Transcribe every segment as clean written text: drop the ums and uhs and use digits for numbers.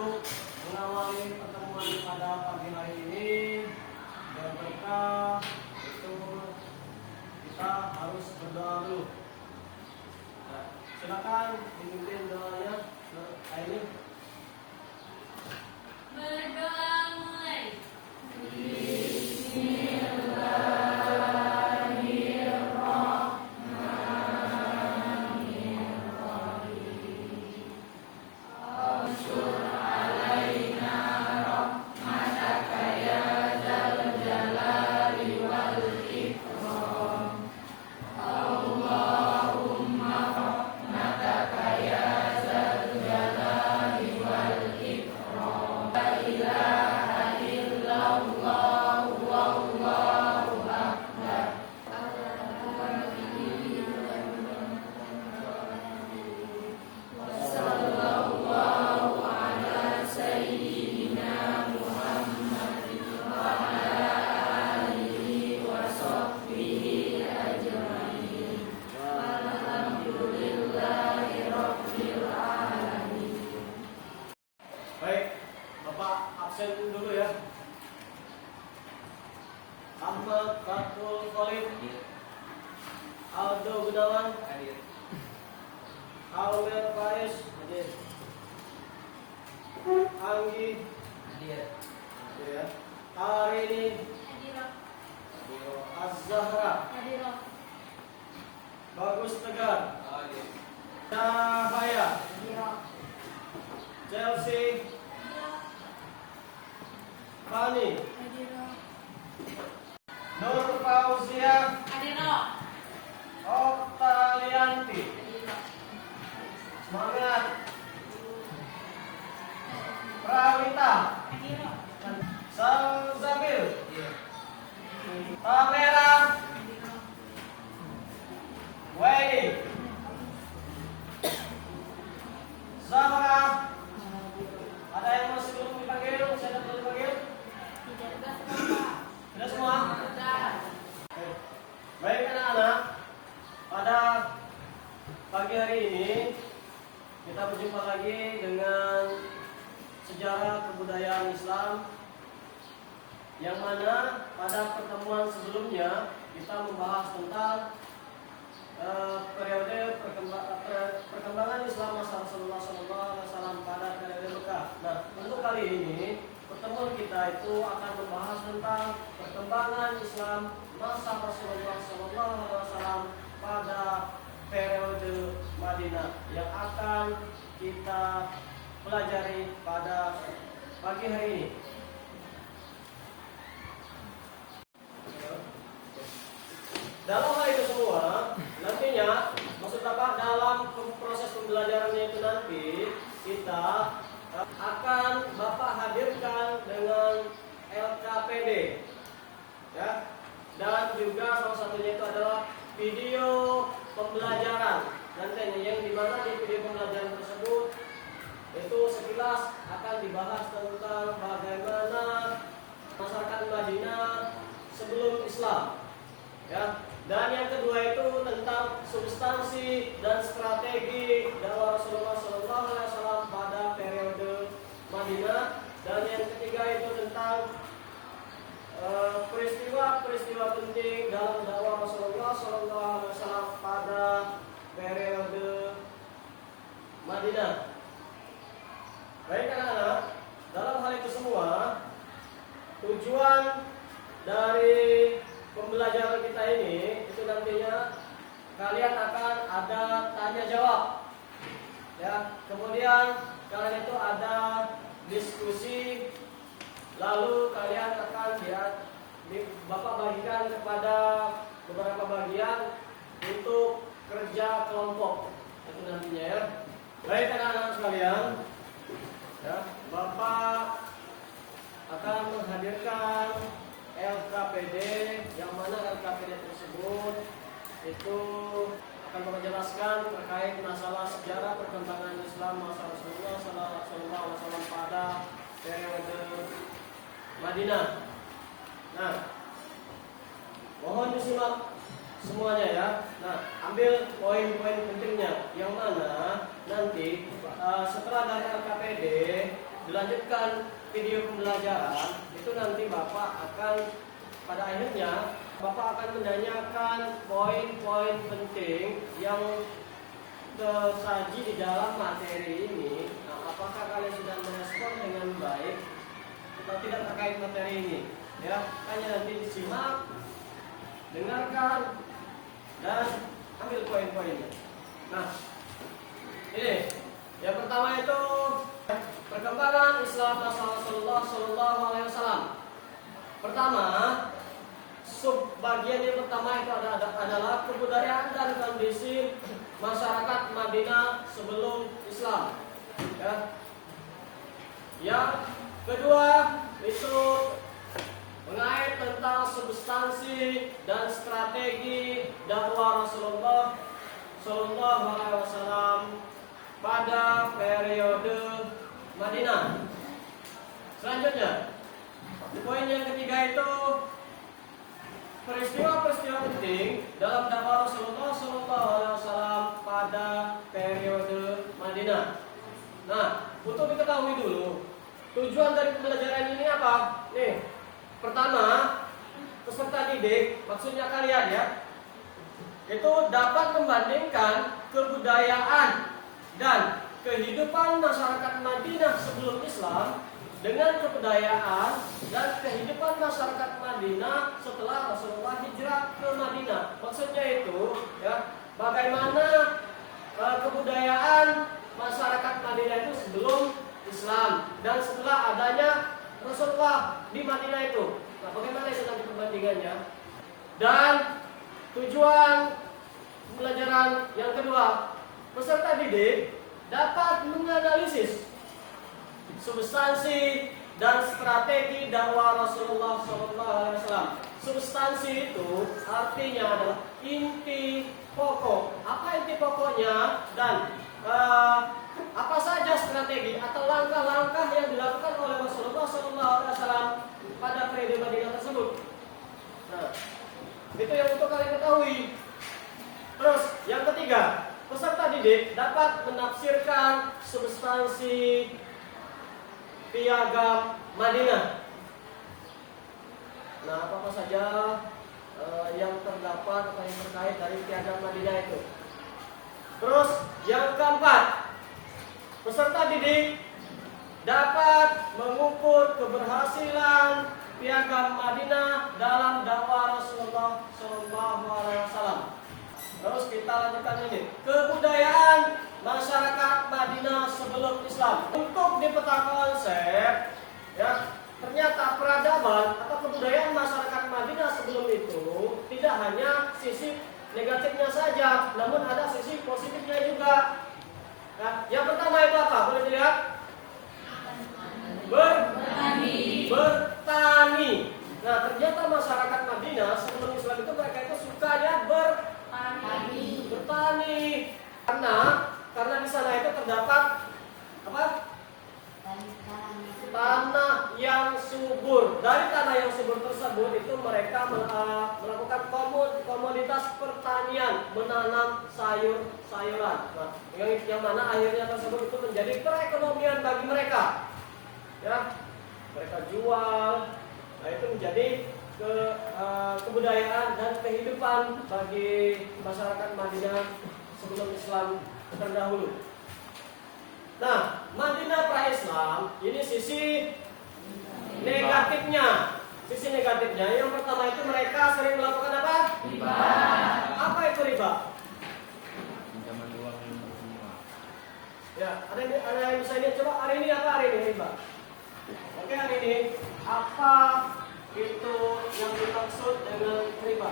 untuk mengawali pertemuan pada pagi hari ini dan mereka itu kita harus berdoa dulu. Nah, silakan dipimpin doanya. Ini berdoa mulai. baik, Bapak absen dulu ya. Ahmad Fatul Khalid, Aldo Gunawan, Almer Faiz, Anggi, Arini, Az-Zahra, Bagus Tegar, Cahaya, Chelsea, Fani, Nur Fauzia, Oktalianti, semangat, Prawita, Salzabil, Tamera, Weni, Zahra. Ada yang masih belum dipanggil? Saya belum dipanggil? Sudah semua? Oke. Baik anak-anak, pada pagi hari ini kita berjumpa lagi dengan sejarah kebudayaan Islam, yang mana pada pertemuan sebelumnya kita membahas tentang periode perkembangan Islam masa Rasulullah SAW pada periode Mekah. Nah, untuk kali ini pertemuan kita itu akan membahas tentang perkembangan Islam masa Rasulullah SAW pada periode Madinah yang akan kita pelajari pada pagi hari ini. Dalam hal itu semua, nantinya maksud apa dalam proses pembelajarannya itu nanti kita akan Bapak hadirkan dengan LKPD, ya, dan juga salah satunya itu adalah video pembelajaran nantinya, yang dimana di video pembelajaran tersebut itu sekilas akan dibahas tentang bagaimana masyarakat Madinah sebelum Islam, ya. Dan yang kedua itu tentang substansi dan strategi dakwah Rasulullah SAW pada periode Madinah. Dan yang ketiga itu tentang peristiwa-peristiwa penting dalam dakwah Rasulullah SAW pada periode Madinah. Baik anak-anak, dalam hal itu semua tujuan dari pembelajaran kita ini itu nantinya kalian akan ada tanya jawab, ya. Kemudian kalian itu ada diskusi, lalu kalian akan Bapak bagikan kepada beberapa bagian untuk kerja kelompok itu nantinya, ya. Baik anak-anak sekalian, ya, Bapak akan menghadirkan LKPD, yang mana LKPD tersebut itu akan menjelaskan terkait masalah sejarah perkembangan Islam masa Rasulullah SAW pada periode Madinah. Nah, mohon disimak semuanya, ya. Nah, ambil poin-poin pentingnya, yang mana nanti setelah dari LKPD dilanjutkan video pembelajaran, itu nanti Bapak akan pada akhirnya Bapak akan menanyakan poin-poin penting yang tersaji di dalam materi ini. Nah, apakah kalian sudah merespon dengan baik atau tidak terkait materi ini? Ya, hanya nanti disimak, dengarkan, dan ambil poin-poinnya. Nah, ini yang pertama itu perkembangan Islam Rasulullah Shallallahu Alaihi Wasallam. Pertama, subbagian yang pertama itu adalah kebudayaan dan kondisi masyarakat Madinah sebelum Islam. Ya. Yang kedua itu mengait tentang substansi dan strategi dakwah Rasulullah Shallallahu Alaihi Wasallam pada periode Madinah. Selanjutnya, poin yang ketiga itu peristiwa-peristiwa penting dalam dakwah Rasulullah SAW pada periode Madinah. Nah, untuk diketahui dulu, tujuan dari pembelajaran ini apa? Nih, pertama, peserta didik, maksudnya kalian ya, itu dapat membandingkan kebudayaan dan kehidupan masyarakat Madinah sebelum Islam dengan kebudayaan dan kehidupan masyarakat Madinah setelah Rasulullah hijrah ke Madinah. Maksudnya itu, ya, bagaimana kebudayaan masyarakat Madinah itu sebelum Islam dan setelah adanya Rasulullah di Madinah itu. Nah, bagaimana itu nanti perbandingannya? Dan tujuan pembelajaran yang kedua, peserta didik dapat menganalisis substansi dan strategi dakwah Rasulullah SAW. Substansi itu artinya adalah inti pokok. Apa inti pokoknya dan apa saja strategi atau langkah-langkah yang dilakukan oleh Rasulullah SAW pada periode Madinah tersebut. Nah, itu yang untuk kalian ketahui. Terus yang ketiga, peserta didik dapat menafsirkan substansi piagam Madinah. Nah, apa saja yang terdapat atau yang terkait dari piagam Madinah itu. Terus yang keempat, peserta didik dapat mengukur keberhasilan piagam Madinah dalam dakwah Rasulullah SAW. Terus kita lanjutkan ini, kebudayaan masyarakat Madinah sebelum Islam. Untuk di peta konsep, ya, ternyata peradaban atau kebudayaan masyarakat Madinah sebelum itu tidak hanya sisi negatifnya saja, namun ada sisi positifnya juga. Nah, yang pertama itu apa? Boleh dilihat? Bertani. Nah, ternyata masyarakat Madinah sebelum Islam itu mereka itu sukanya bertani. Karena di sana itu terdapat apa? Tanah yang subur. Dari tanah yang subur tersebut itu mereka melakukan komoditas pertanian, menanam sayur-sayuran. Nah, yang mana akhirnya tersebut itu menjadi perekonomian bagi mereka. Ya, mereka jual. Nah, itu menjadi kebudayaan dan kehidupan bagi masyarakat Madinah sebelum Islam terdahulu. Nah, Madinah pra-Islam ini sisi negatifnya. Sisi negatifnya yang pertama itu mereka sering melakukan apa? Riba. Apa itu riba? Pinjaman uang semua. Ya, ada yang bisa ini coba hari ini apa hari ini riba? Oke, hari ini apa itu yang dimaksud dengan riba?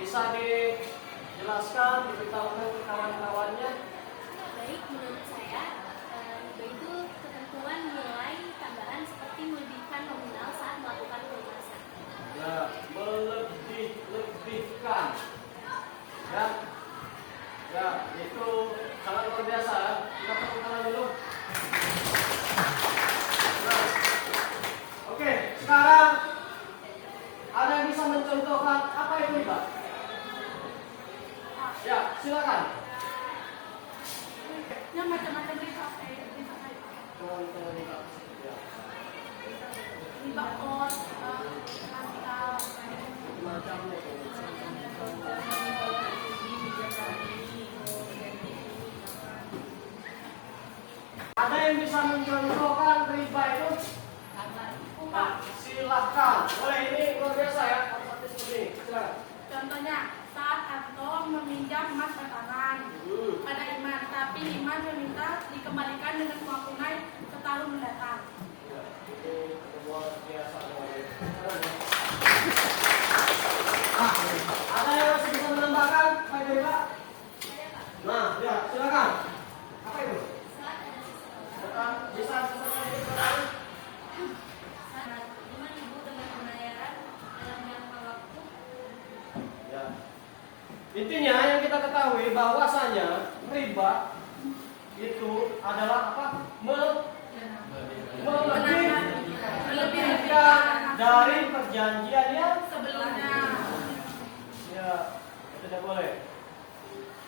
Bisa dijelaskan, diberitahukan ke kawan-kawannya? Baik, menurut saya riba itu ketentuan nilai tambahan seperti melebihkan nominal saat melakukan pelunasan. Ya, melebihkan. Ya, ya, itu sangat luar biasa. Kita tepuk tangan dulu. Nah, oke, sekarang ada yang bisa mencontohkan apa itu riba? Ya, silakan. Yang macam-macam riba. Ya. riba kos, kapital. Macamnya. Ada yang bisa mencontohkan riba itu? Nah, silahkan. Boleh, ini luar biasa ya. Seperti ini. Silakan. Contohnya, saat Anto meminjam emas batangan pada Iman, tapi Iman meminta dikembalikan dengan uang tunai setahun mendatang. Ya, ini luar biasa. Ada yang masih bisa menambahkan? Pak Pak? Nah, ya, silakan. Apa itu? Bisa sesuai. Ya. Intinya yang kita ketahui bahwasanya riba itu adalah apa? Melebihkan dari perjanjian yang Sebelumnya, ya, itu tidak boleh.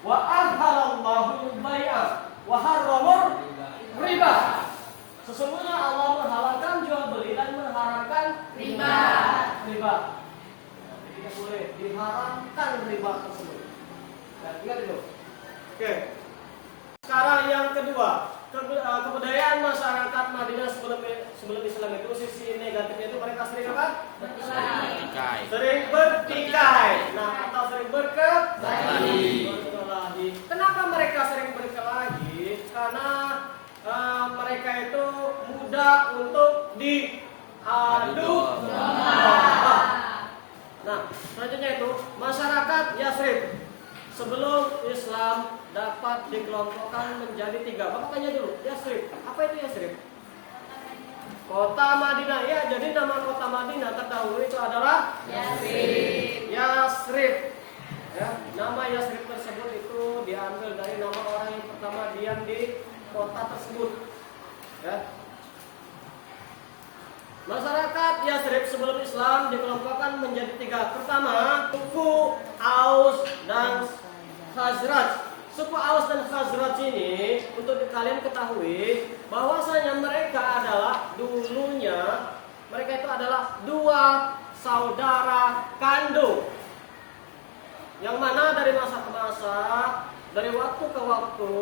Wa ahhalallahu bai'a wa harrama riba. Sesungguhnya Allah menghalalkan jual beli dan mengharamkan riba. Riba. Jadi tidak boleh diharamkan riba tersebut. Ya, ingat itu. Oke. Sekarang yang kedua, kebudayaan masyarakat Madinah sebelum Islam itu sisi negatifnya itu mereka sering apa? Bertikai. Sering bertikai. Nah, atau sering berkelahi. Kenapa mereka sering berkelahi? Karena mereka itu mudah untuk diadu domba. Nah, selanjutnya itu masyarakat Yasrib sebelum Islam dapat dikelompokkan menjadi 3. Bapak tanya dulu, Yasrib, apa itu Yasrib? Kota Madinah. Ya, jadi nama kota Madinah terdahulu itu adalah Yasrib. Yasrib. Ya, nama Yasrib tersebut itu diambil dari nama orang yang pertama diam di kota tersebut. Ya. Masyarakat Yasrib sebelum Islam dikelompokkan menjadi 3. Pertama, suku Aus dan Khazraj. Suku Aus dan Khazraj ini untuk kalian ketahui bahwasanya mereka itu adalah 2 saudara kandung. Yang mana dari masa ke masa, dari waktu ke waktu,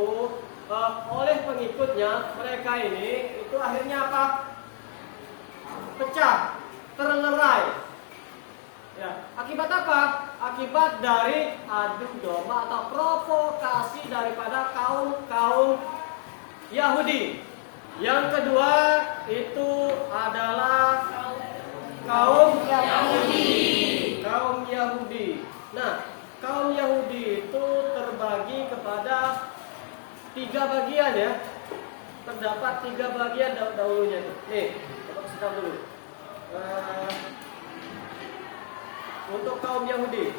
oleh pengikutnya mereka ini itu akhirnya apa? Pecah, terlerai. Ya, akibat apa? Akibat dari adu domba atau provokasi daripada kaum Yahudi. Yang kedua itu adalah kaum Yahudi. Nah, kaum Yahudi itu terbagi kepada 3 bagian ya. Terdapat 3 bagian dahulunya. Nih, kita kasih dulu. Untuk kaum Yahudi.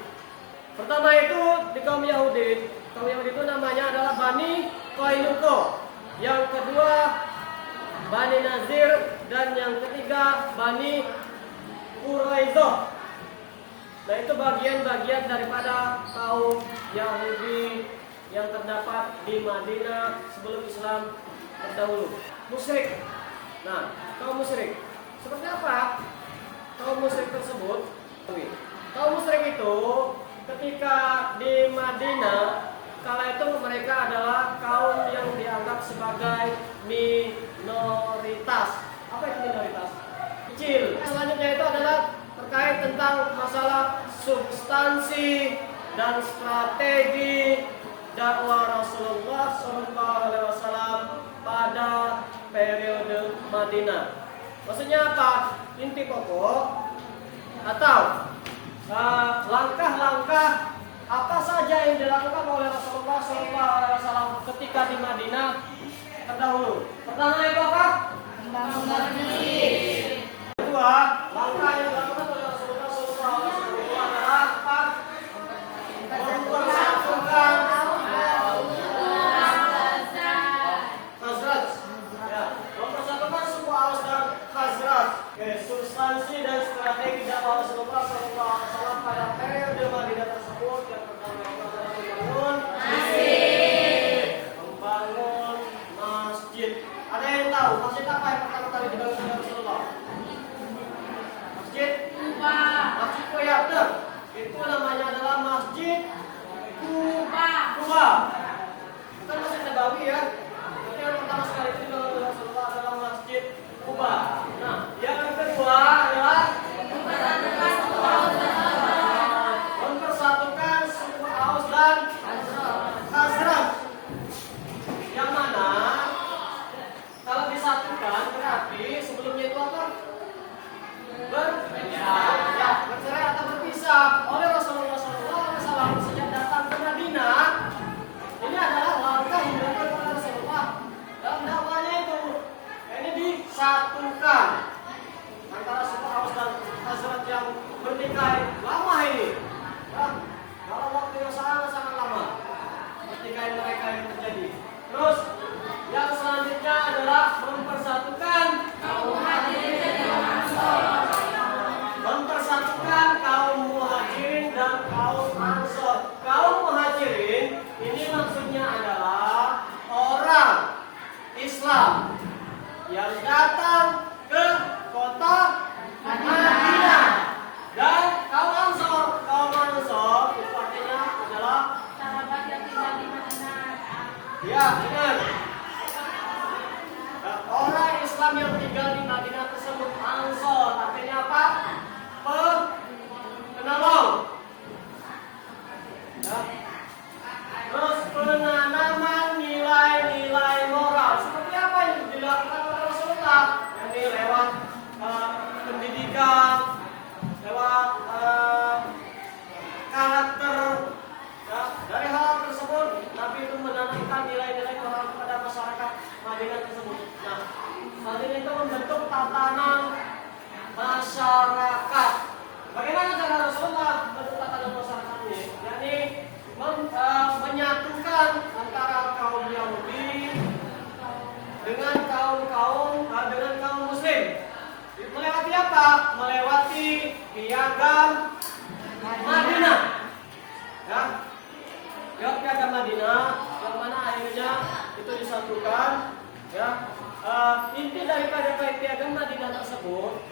Pertama itu di kaum Yahudi itu namanya adalah Bani Qainuqa. Yang kedua Bani Nazir dan yang ketiga Bani Quraidah. Nah, itu bagian-bagian daripada kaum Yahudi yang terdapat di Madinah sebelum Islam terdahulu. Musyrik. Nah, kaum musyrik. Seperti apa kaum musyrik tersebut? Kaum musyrik itu ketika di Madinah kala itu mereka adalah kaum yang dianggap sebagai minoritas. Apa itu minoritas? Kecil. Selanjutnya itu adalah terkait tentang masalah substansi dan strategi dakwah Rasulullah SAW pada periode Madinah. Maksudnya apa? Inti pokok atau langkah-langkah apa saja yang dilakukan oleh Rasulullah SAW ketika di Madinah terdahulu. Pertama itu apa? Membangun masjid. Kedua, langkah yang dilakukan oleh Rasulullah SAW itu adalah apa? Mempersatukan Khazraj. Ya, mempersatukan suku Aus dan Khazraj. Substansi dan strategi dakwah Rasulullah SAW pada periode Madinah tersebut yang pertama itu adalah membangun masjid. Ada yang tahu masjid apa yang pertama kali dibangun oleh Rasulullah? ingat. Orang Islam yang tinggal di Madinah tersebut Ansor, artinya apa? Penolong. Ya. Terus penanaman nilai-nilai moral. Seperti apa yang dilakukan oleh Rasulullah? Ini lewat pendidikan, lewat karakter. Ya. Dari hal tersebut, Nabi itu menanamkan nilai-nilai moral kepada masyarakat Madinah tersebut. Nah, Madinah itu membentuk tatanan masyarakat. Bagaimana cara Rasulullah membentuk tatanan masyarakat ini? Yakni menyatukan antara kaum Yahudi dengan kaum Muslim. Melewati apa? Melewati piagam Madinah. Ya, piagam Madinah yang mana akhirnya itu disatukan. Ya, inti daripada piagam Madinah tersebut,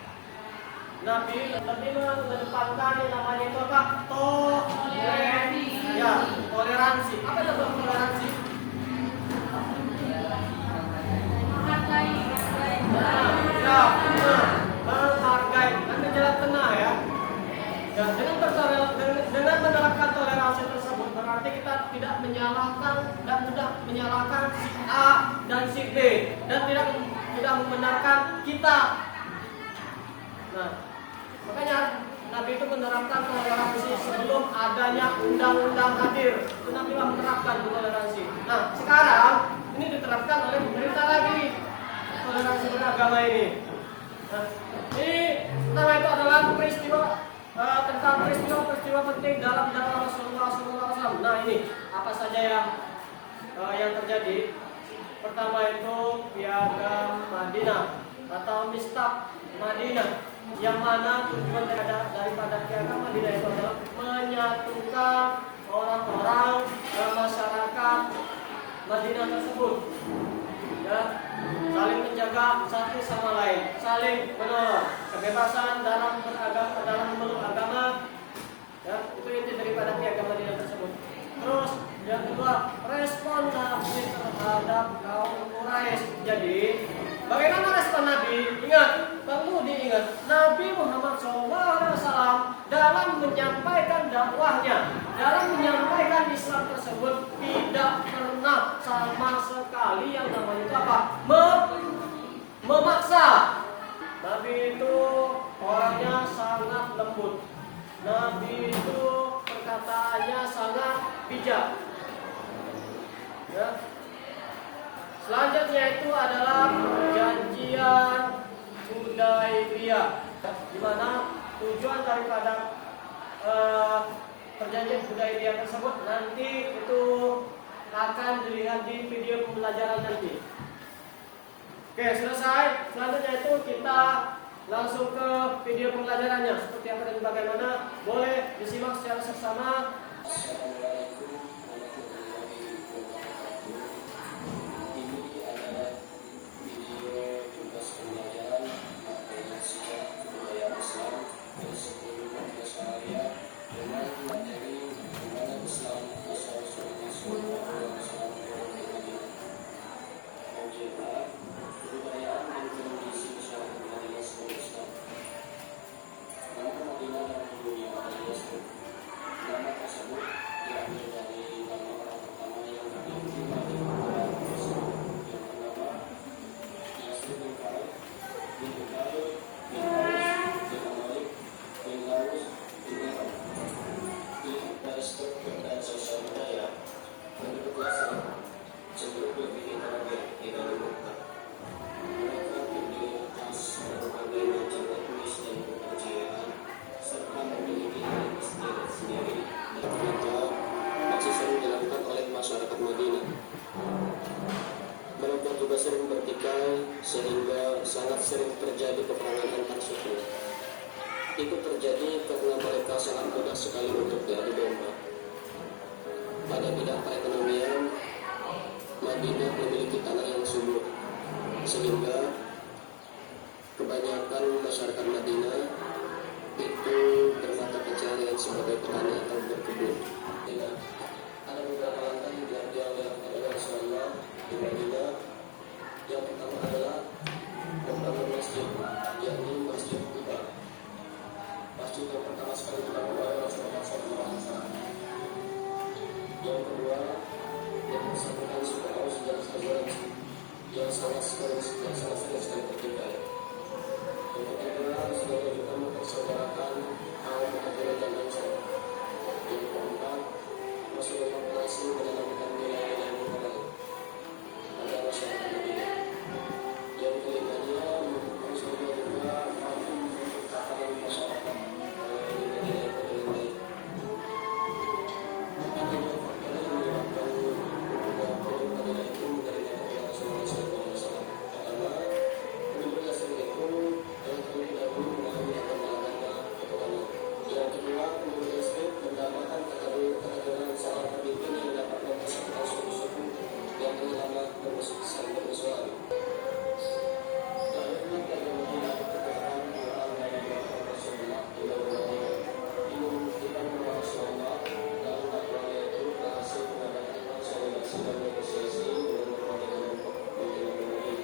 Nabi lebih mengedepankan yang namanya itu apa? Toleransi. Ya, toleransi. Apa itu toleransi? Menghargai. Ya, menghargai. Nanti jalan tengah ya. Ya, dengan menerapkan toleransi tersebut berarti kita tidak menyalahkan dan tidak menyalahkan si A dan si B dan tidak membenarkan kita. Nah, makanya Nabi itu menerapkan toleransi sebelum adanya undang-undang hadir. Itu Nabi menerapkan toleransi. Nah, sekarang ini diterapkan oleh pemerintah lagi toleransi beragama ini. Nah, ini pertama itu adalah tentang peristiwa penting dalam dakwah Rasulullah SAW. Nah, ini apa saja yang terjadi? Pertama itu piagam Madinah atau Mistaq Madinah, yang mana tujuan daripada piagam Madinah itu adalah menyatukan orang-orang masyarakat Madinah tersebut. Ya, saling menjaga satu sama lain, saling menolong, kebebasan dalam memeluk agama. Ya, itu inti daripada piagam Madinah tersebut. Terus yang kedua, respon Nabi terhadap kaum Quraisy. Jadi, bagaimana respon Nabi? Ingat, perlu diingat, Nabi Muhammad SAW dalam menyampaikan dakwahnya, dalam menyampaikan Islam tersebut tidak pernah sama sekali yang namanya itu apa? Memaksa. Nabi itu orangnya sangat lembut. Nabi itu perkataannya sangat bijak. Ya. Selanjutnya itu adalah perjanjian Hudaybiyah, di mana tujuan daripada perjanjian Hudaybiyah tersebut nanti itu akan dilihat di video pembelajaran nanti. Oke, selesai. Selanjutnya itu kita langsung ke video pembelajarannya. Seperti apa dan bagaimana, boleh disimak secara seksama. Sehingga sangat sering terjadi peperangan antar suku. Itu terjadi karena mereka sangat mudah sekali untuk diadu domba. Pada bidang perekonomian, Madinah memiliki tanah yang subur, sehingga kebanyakan masyarakat Madinah itu bermata pencaharian sebagai petani atau berkebun. Ada beberapa langkah yang diambil oleh Rasulullah di Madinah. Yang pertama adalah membangun masjid, yakni Masjid Quba. Masjid yang pertama sekali dibangun oleh Rasulullah SAW. Yang kedua, yang bersangkutan suku Aus dan Khazraj yang sangat sekali tertinggal. Yang ketiga, saudara juga mempersaudarakan kaum Muhajirin dan Ansor. Yang keempat, Rasulullah berhasil menanamkan nilai-nilai moral pada masyarakat Madinah. Yang kelimanya, Rasulullah juga mampu menciptakan masyarakat di Madinah yang baik. Akhirnya faktor yang menyebabkan penduduk Madinah itu menerima kepada Rasulullah SAW. Pertama, penduduk asing itu yang terlebih dahulu memahami agama-agama ketuhanan. Yang kedua, penduduk asing mendapatkan kehadiran seorang pemimpin yang dapat mempersatukan suku-suku yang telah lama bermusuhan. Akhirnya karena Madinah ketuhanan orang yang dilakukan Rasulullah di dalam Madinah ini membuktikan bahwa Rasulullah dalam dakwahnya itu berhasil mengadakan konsolidasi dan negosiasi dengan berbagai kelompok pimpinan dunia.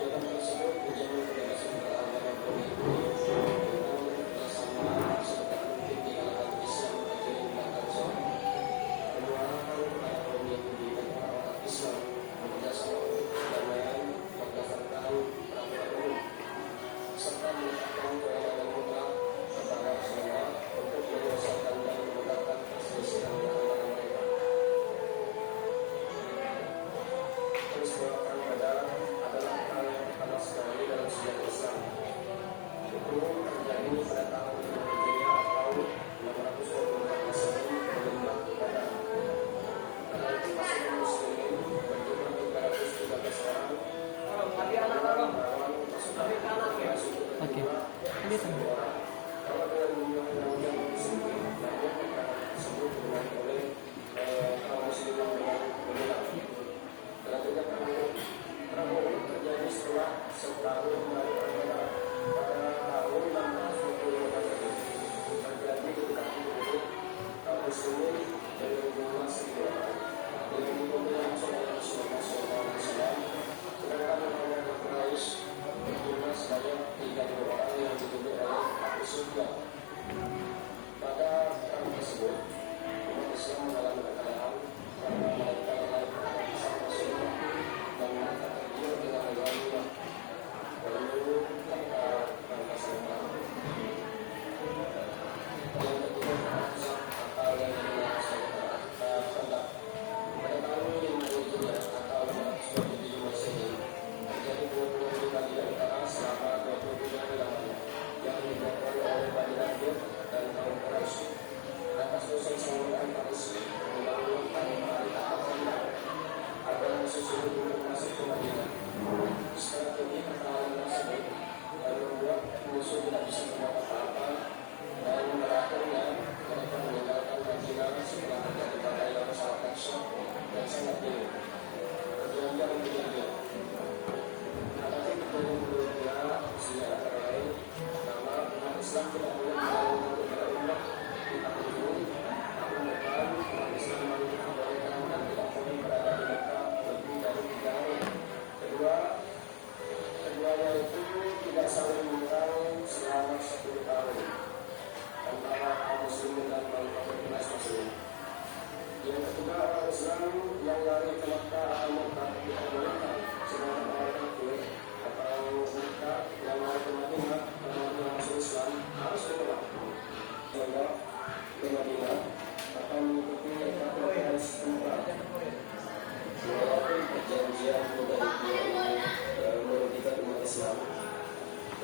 Dengan tersebut menjamin kebebasan beragama pemimpin dengan bersama sedekat mungkin di kalangan Islam Muhajirin dan Ansor, menyuarakan kepada kaum Yahudi dan orang-orang Islam kerjasama untuk perdamaian berdasarkan peraturan umum, serta menetapkan kewenangan mutlak kepada Rasulullah untuk menyelesaikan dan memudahkan perselisihan di antara mereka. Peristiwa Perang Badar adalah perang yang pertama sekali dalam sejarah Islam. Itu terjadi pada tahun 6 Hijriah atau 624 Masehi menjelang Badar. Pada itu pasukan Muslimin berjumlah 313 orang Tadi anak-anak melawan pasukan tapi kanan ya. suku Oke. kedua Ini sama. orang. Kalau dengan jumlah yang Muslimin banyak perkara tersebut dimenang oleh kaum Muslimin dengan menolak. Selanjutnya perang Uhud terjadi setelah setahun dari Perang Badar. Pada tahun 625 Masehi terjadi kedekatan penduduk kaum Muslimin dengan jumlah 1.000 orang dengan dipimpin langsung oleh Rasulullah SAW. Sedangkan orang-orang Quraisy berjumlah sebanyak 3.000 orang yang dipimpin oleh Abu Sufyan. Pada perang tersebut, umat Islam mengalami kekalahan karena mereka lalai terhadap pesan Rasulullah dan mereka tergiur dengan agama lalu tanpa rampasan perang. Yang ketiga, perang atau yang dimaksud Khandaq. Pada tahun 5 Hijriah atau 527 Masehi terjadi dua perang di Madinah Utara selama 20 bulan lamanya yang dilakukan oleh Bani Nadir dan kaum Quraisy atas usul Salman Al-Farisi membangun tanpa atap Khandaq agar musuh dulu masuk ke Madinah. Strategi pertahanan tersebut dan membuat musuh tidak bisa berbuat apa-apa dan berakhirnya mereka meninggalkan Madinah setelah terjadi badai yang sangat dahsyat dan sangat dingin. Perjanjian Hudaybiyah. Adapun perjanjian Hudaybiyah sejarah terkait pertama, umat Islam tidak boleh mengalami negara umat di tahun ini. Tahun depan umat Islam diperbolehkan dan tidak boleh berada di Mekah lebih dari 3 hari. Keduanya itu tidak saling menyerang selama 10 tahun antara kaum Muslimin dan kaum kafir masing-masing. Yang ketiga, orang Islam yang lari ke Mekah atau Mekah diperbolehkan, sedangkan orang kafir atau orang Mekah yang lari ke Madinah atau masuk Islam harus ditolak. Contoh ke Madinah akan mengikuti peraturan setempat. Walaupun perjanjian Hudaybiyah ini merugikan umat Islam,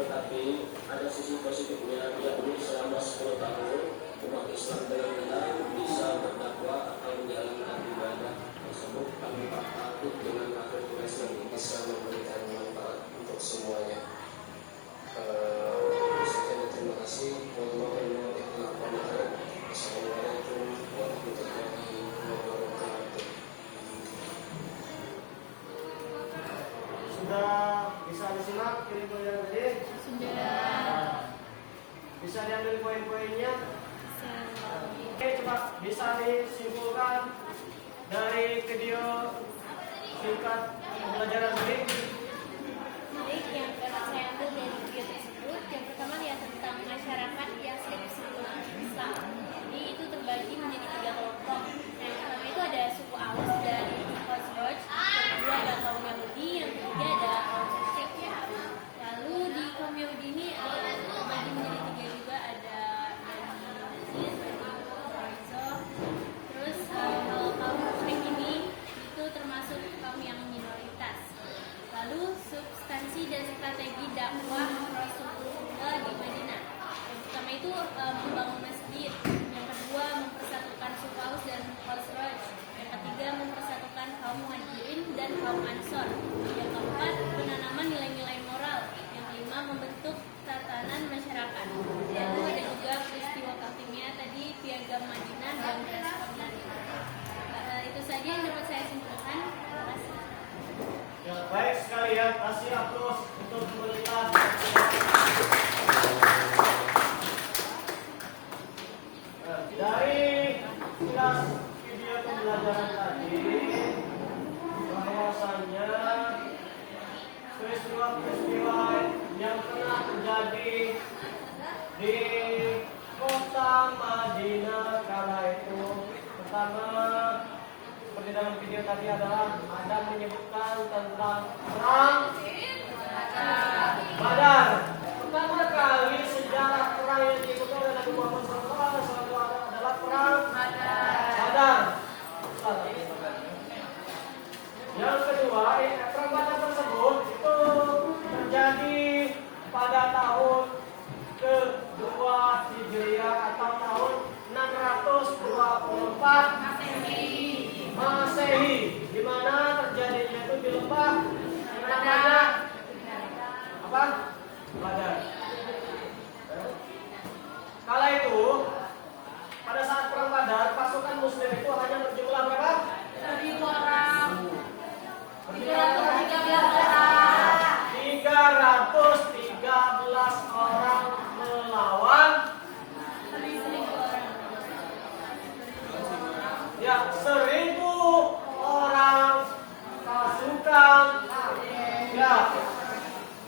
tetapi ada sisi positifnya, yakni selama 10 tahun umat Islam dengan tenang bisa berdakwah atau menjalankan ibadah tersebut tanpa takut dengan kafir Quraisy yang bisa memberikan manfaat untuk semuanya. Sekian, terima kasih. Assalamualaikum warahmatullahi wabarakatuh. Sudah bisa disimak info yang tadi? Sudah. Bisa diambil poin-poinnya? Oke, coba bisa disimpulkan dari video singkat pembelajaran ini. Baik, yang dapat saya ambil dari video tersebut, yang pertama ya tentang masyarakat Yaslib sama Islam. Jadi itu terbagi menjadi 3 kelompok. Yang pertama itu ada suku Aus dan Khazraj, yang kedua ada kaum Yahudi, yang ketiga ada kaum Musyrik. Lalu di kaum Yahudi ini terbagi menjadi 3 juga, ada Bani Nazir, Bani Quraisyah. Terus kalau kaum Musyrik ini itu termasuk kaum yang minoritas. Lalu substansi dan strategi dakwah Rasulullah di Madinah. Yang pertama itu membangun masjid. Yang kedua mempersatukan suku Aus dan Khazraj. Yang ketiga mempersatukan kaum Muhajirin dan kaum Ansor. Yang keempat penanaman nilai-nilai moral. Yang kelima membentuk tatanan masyarakat. Lalu ada juga peristiwa pentingnya tadi Piagam Madinah dan respon Madinah. Itu saja yang dapat saya simpulkan. Terima kasih. Ya, baik sekali ya, kasih aplaus untuk komunitas. Dari kilas video pembelajaran tadi, bahwasanya peristiwa-peristiwa yang pernah terjadi di kota Madinah kala itu, pertama seperti dalam video tadi adalah ada menyebutkan tentang perang Badar. Pertama kali sejarah perang yang diikuti oleh Nabi Muhammad SAW adalah perang Badar. Yang kedua, perang Badar tersebut itu terjadi pada tahun ke-2 Hijriah atau tahun 624 Masehi, di mana terjadinya itu di lembah namanya apa? Badar. Kala itu pada saat perang Badar, pasukan Muslim itu hanya berjumlah berapa? 1.000 orang. Berjumlah 313 orang melawan ya 1.000 orang pasukan. Ya,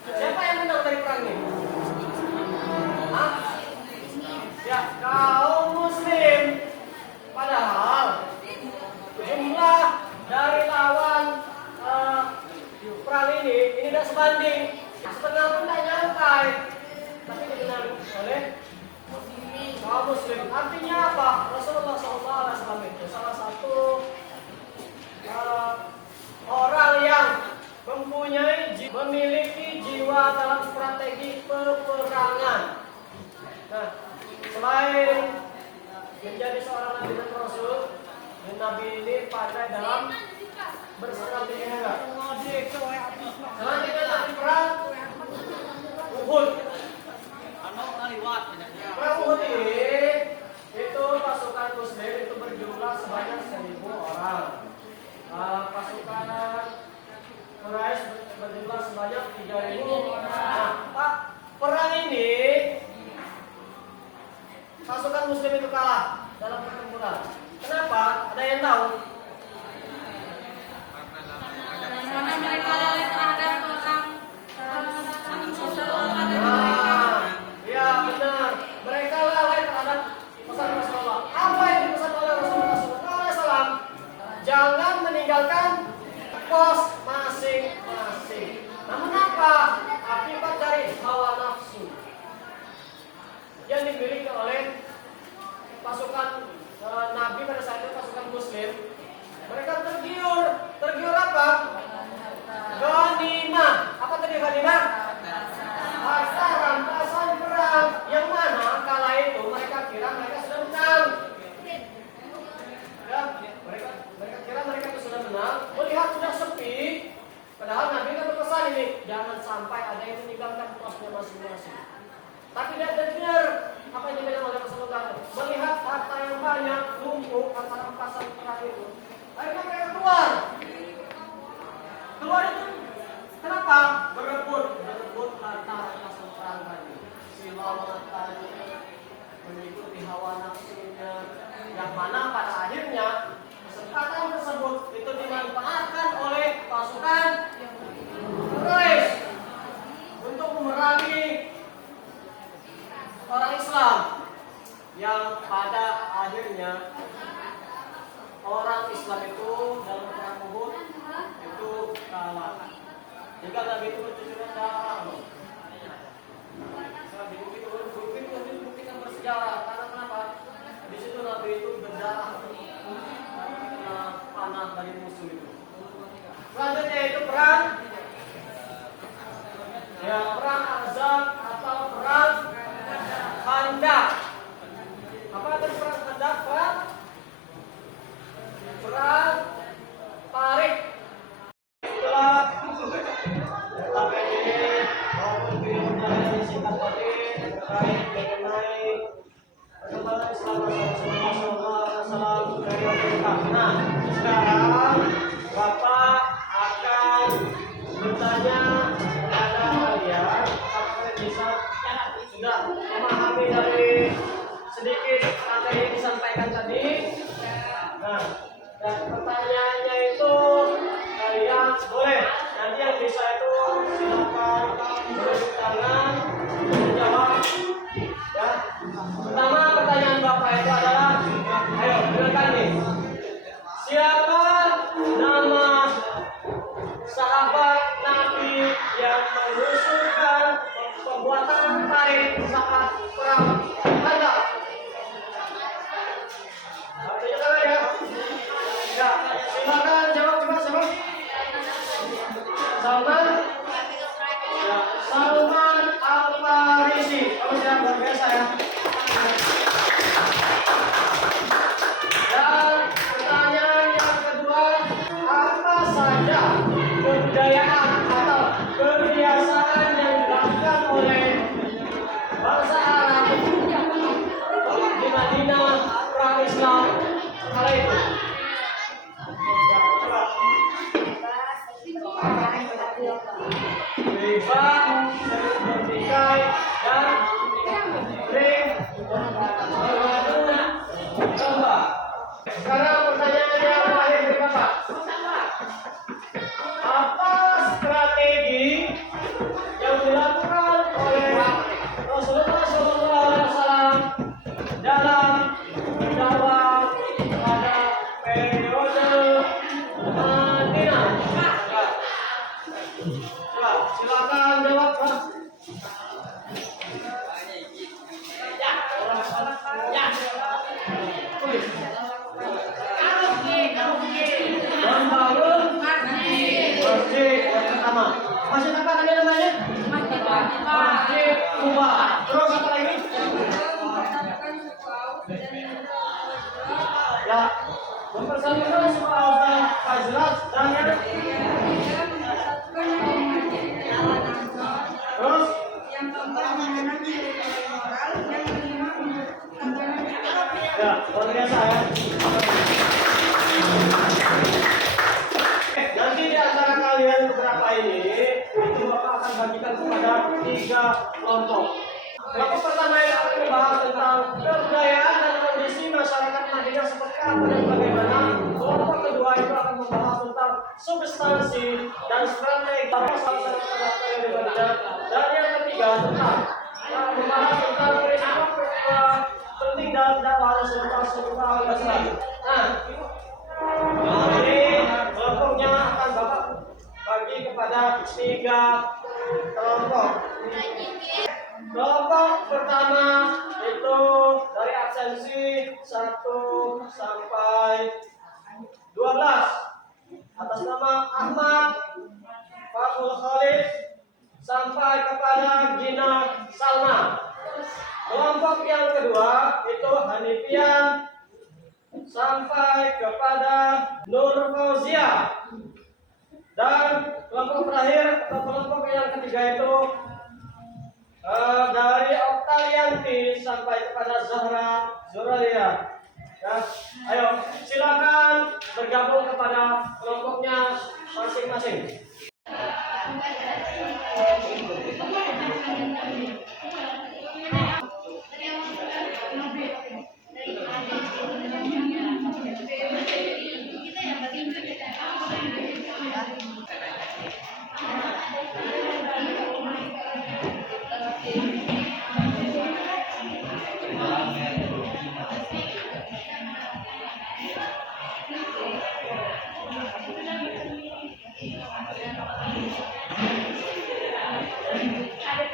siapa yang menang dari perang ini? Hah? Ya, kaum Muslim. Padahal jumlah dari lawan perang ini tidak sebanding, setengah pun tidak nyampai, tapi dimenang oleh kaum Muslim. Artinya apa? Rasulullah SAW itu salah satu orang yang memiliki jiwa dalam strategi peperangan. Nah, selain menjadi seorang nabi dan rasul, nabi ini pandai dalam berstrategi juga. Nah, kita nanti perang Uhud. Perang Uhud ini itu pasukan Muslim itu berjumlah sebanyak 1.000 orang. Pasukan Quraisy berjumlah sebanyak 3.000 orang. Nah, perang ini pasukan Muslim itu kalah dalam pertempuran. Kenapa? Ada yang tahu? Karena mereka lalai terhadap orang saling sosial pada mereka. Ya benar, mereka lalai terhadap orang Islam itu dalam perang Uhud itu kalah. Jika Nabi itu bercucuran darah, bukti bersejarah. Karena kenapa? Di situ Nabi itu berdarah karena panah dari musuh itu. Selanjutnya itu perang Ahzab atau perang Khandaq. Apa itu perang Khandaq? Perang Tarik. Setelah sampai ini maupun video singkat tadi terkait mengenai perkembangan Islam dari Amerika. Nah, sekarang Bapak akan bertanya kepada kalian apakah kalian bisa sudah memahami dari sedikit materi yang disampaikan tadi. Nah, dan pertanyaannya itu kalian boleh nanti yang bisa itu silakan beri tangan menjawab. Ya, pertama pertanyaan Bapak itu adalah, ayo silakan nih. Siapa nama sahabat Nabi yang mengusulkan pembuatan tarik saat perang Khandaq? Artinya kan ya? Ya, silakan jawab coba siapa? Salman? Ya, Salman Al-Farisi. Kamu siapa? Luar biasa ya. Dan pertanyaan yang kedua, apa saja kebudayaan atau kebiasaan yang dilakukan oleh bangsa Arab di Madinah perang Islam kala itu? Riba, bertikai, dan ring domba. Sekarang pertanyaan yang terakhir dari Bapak. Apa strategi yang dilakukan oleh Rasulullah SAW dalam berdakwah pada periode Madinah? Ya, silakan jawab, Pak. Membangun masjid yang pertama. Masjid apa tadi namanya? Masjid Kuba. Terus apa lagi? Ya, mempersatukan soal Fajrat dan yang terus yang keempat mengenai nilai moral, yang kelima ya, luar biasa ya. Nanti di antara kalian beberapa ini itu Bapak akan bagikan kepada 3 kelompok. Kelompok pertama yang akan membahas tentang kebudayaan dan kondisi masyarakat Madinah seperti apa dan bagaimana. Kelompok kedua itu akan membahas tentang substansi dan strategi masyarakat di Madinah. Dan yang ketiga tentang membahas tentang peristiwa penting dalam dakwah Rasulullah SAW. Nah, ini kelompoknya akan Bapak bagi kepada 3 kelompok. Kelompok pertama itu dari absensi 1 sampai 12 atas nama Ahmad, Fathul Khalid sampai kepada Gina Salma. Kelompok yang kedua itu Hanifian sampai kepada Nur Fauzia. Dan kelompok terakhir atau kelompok yang ketiga itu dari Oktalianti sampai kepada Zahra Zuralia. Ya, ayo silakan bergabung kepada kelompoknya masing-masing. Ada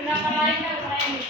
pendapat lain nggak selain ini?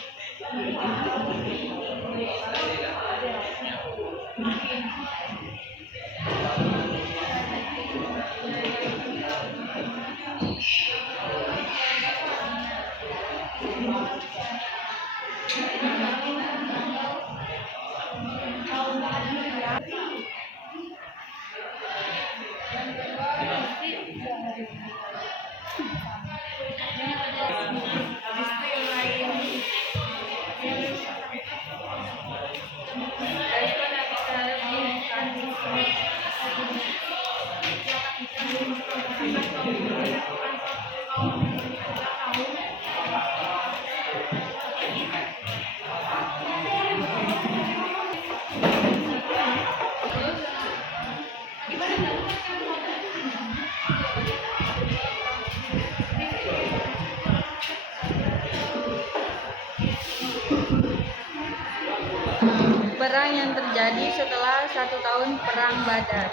Perang yang terjadi setelah 1 tahun Perang Badar.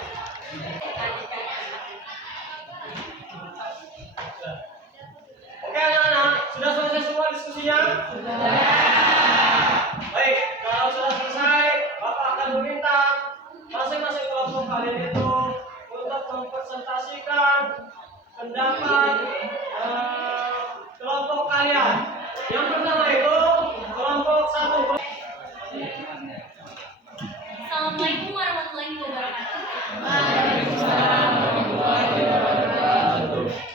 Oke anak-anak, sudah selesai semua diskusinya? Baik, kalau sudah selesai, Bapak akan meminta masing-masing kelompok kalian itu untuk mempresentasikan pendapat kelompok kalian. Yang pertama itu kelompok 1. Assalamualaikum warahmatullahi wabarakatuh.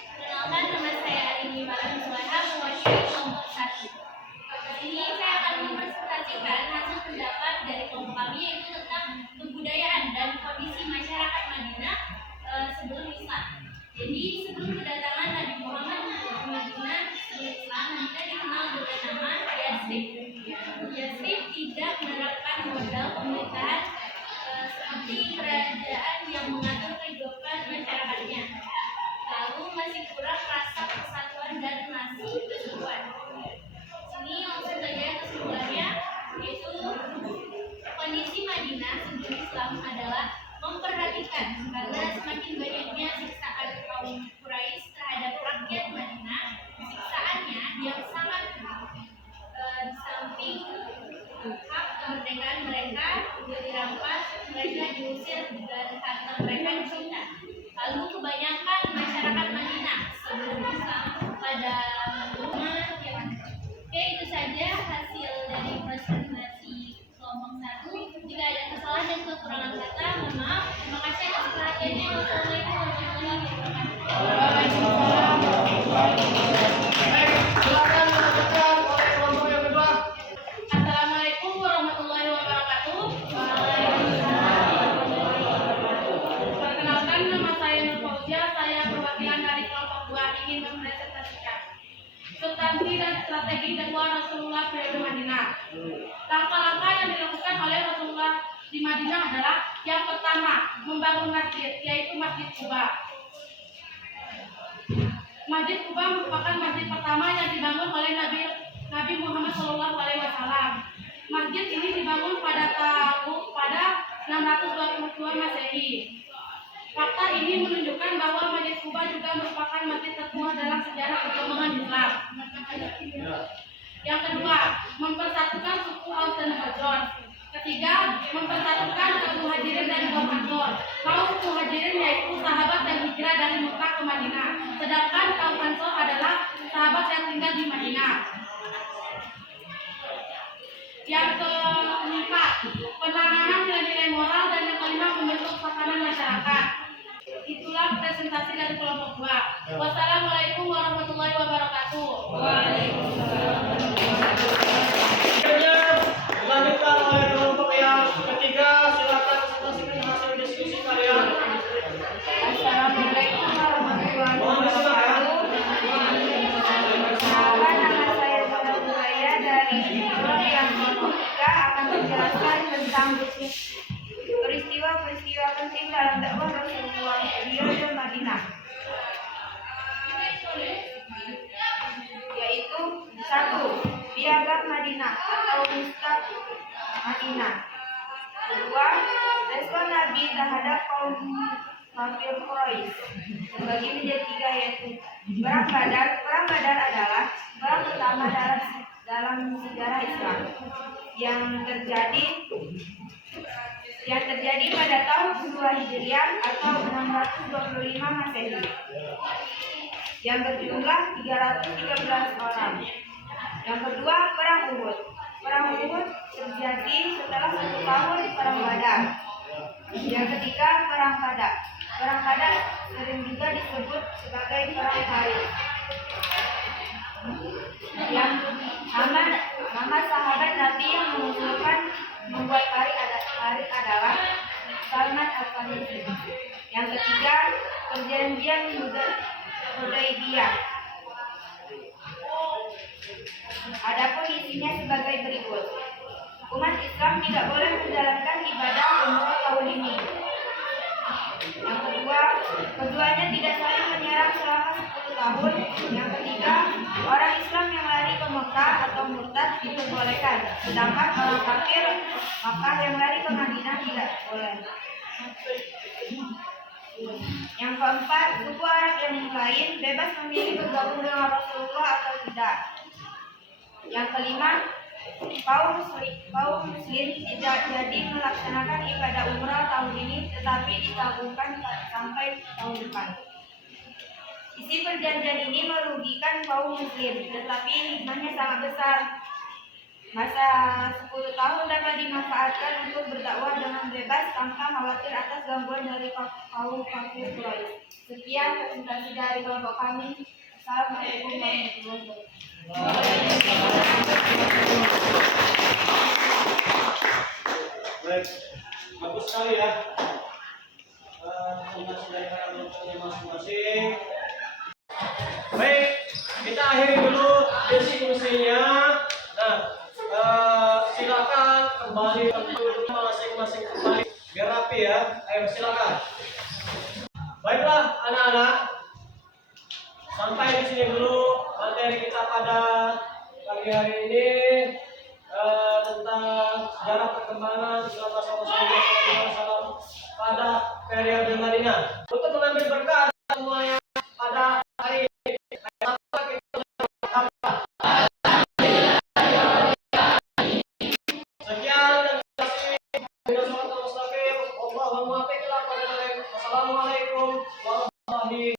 Perkenalkan, nama saya Aini Malam Suara, mewakili kelompok 1. Di sini saya akan mempresentasikan hasil pendapat dari kelompok kami, yaitu tentang kebudayaan dan kondisi masyarakat Madinah sebelum Islam. Jadi sebelum kedatangan Nabi Muhammad ke Madinah sebelum Islam, Madinah dikenal dengan nama Yathrib. Yathrib tidak menerapkan modal pemerintahan seperti kerajaan yang mengatur kehidupan masyarakatnya. Lalu masih kurang rasa persatuan dan nasi kesatuan. Sini langsung saja kesimpulannya, yaitu kondisi Madinah sebelum Islam adalah memperhatikan karena semakin banyaknya siksaan kaum Quraisy terhadap rakyat Madinah. Siksaannya yang sangat di samping hak kemerdekaan mereka dirampas, mereka diusir dan harta mereka disita. Lalu kebanyakan masyarakat Madinah sebelum Islam pada rumah yang oke, itu saja hasil dari presentasi kelompok 1. Jika ada kesalahan dan kekurangan kata, mohon maaf. Terima kasih atas perhatiannya. Wassalamualaikum warahmatullahi wabarakatuh. Baik, silakan lanjutkan oleh kelompok yang kedua. Assalamualaikum warahmatullahi wabarakatuh. Perkenalkan, nama saya Nur Fauzia. Saya perwakilan dari kelompok 2 ingin mempresentasikan substansi dan strategi dakwah Rasulullah periode Madinah. Langkah-langkah yang dilakukan oleh Rasulullah di Madinah adalah yang pertama, membangun masjid, yaitu Masjid Quba. Masjid Quba merupakan masjid pertama yang dibangun oleh Nabi Muhammad SAW. Masjid ini dibangun pada 622 Masehi. Fakta ini menunjukkan bahwa Masjid Quba juga merupakan masjid tertua dalam sejarah perkembangan Islam. Yang kedua, mempersatukan suku Aus dan Khazraj. Ketiga, mempersatukan kaum Muhajirin dan kaum Ansor. Kaum Muhajirin yaitu sahabat yang hijrah dari Mekah ke Madinah, sedangkan kaum Ansor adalah sahabat yang tinggal di Madinah. Yang keempat, penanaman nilai-nilai moral, dan yang kelima, membentuk tatanan masyarakat. Itulah presentasi dari kelompok 2. Wassalamualaikum warahmatullahi wabarakatuh. Akhirnya dilanjutkan oleh kelompok yang ketiga. Silakan presentasikan hasil diskusi kalian. Assalamualaikum warahmatullahi Mohon disilakan. Nama saya Mona Suraya dari Blok yang kelompok 3 akan menjelaskan tentang peristiwa-peristiwa penting dalam dakwah Rasulullah periode Madinah, yaitu 1. Piagam Madinah atau Mustaq Madinah. 2. Respon Nabi Nabi terhadap kaum kafir Quraisy terbagi menjadi tiga, yaitu perang Badar. Perang Badar adalah perang pertama dalam sejarah Islam yang terjadi pada tahun 2 Hijriah atau 625 Masehi yang berjumlah 313 orang. Yang kedua, perang Uhud. Perang Uhud terjadi setelah 1 tahun perang Badar. Yang ketiga, perang Khandaq. Perang Khandaq sering juga disebut sebagai perang Khalid. Yang nama sahabat Nabi yang mengusulkan membuat Khalid adalah Salman Al-Farisi. Yang ketiga, perjanjian Hudaybiyah. Adapun isinya sebagai berikut. Umat Islam tidak boleh menjalankan ibadah umrah tahun ini. Yang kedua, keduanya tidak saling menyerang selama 10 tahun. Yang ketiga, orang Islam yang lari ke Mekah atau murtad diperbolehkan, sedangkan orang kafir Mekah yang lari ke Madinah tidak boleh. Yang keempat, suku Arab yang lain bebas memilih bergabung dengan Rasulullah atau tidak. Yang kelima, kaum muslim tidak jadi melaksanakan ibadah umrah tahun ini, tetapi ditangguhkan sampai tahun depan. Isi perjanjian ini merugikan kaum muslim, tetapi hikmahnya sangat besar. Masa 10 tahun dapat dimanfaatkan untuk berdakwah dengan bebas tanpa khawatir atas gangguan dari kaum kafir Quraisy. Sekian presentasi dari kelompok kami. Assalamualaikum warahmatullahi wabarakatuh. Baik, bagus sekali ya. Presentasi dari para kelompoknya masing-masing. Baik, kita akhiri dulu diskusinya. Nah, silakan kembali ke masing-masing kembali biar rapi ya. Ayo silakan. Baiklah anak-anak, sampai di sini dulu materi kita pada pagi hari ini tentang sejarah perkembangan Islam Rasulullah pada periode Madinah. Untuk mengambil berkah semuanya pada hari ini. Sekian dan terima kasih. Wassalamualaikum warahmatullahi wabarakatuh.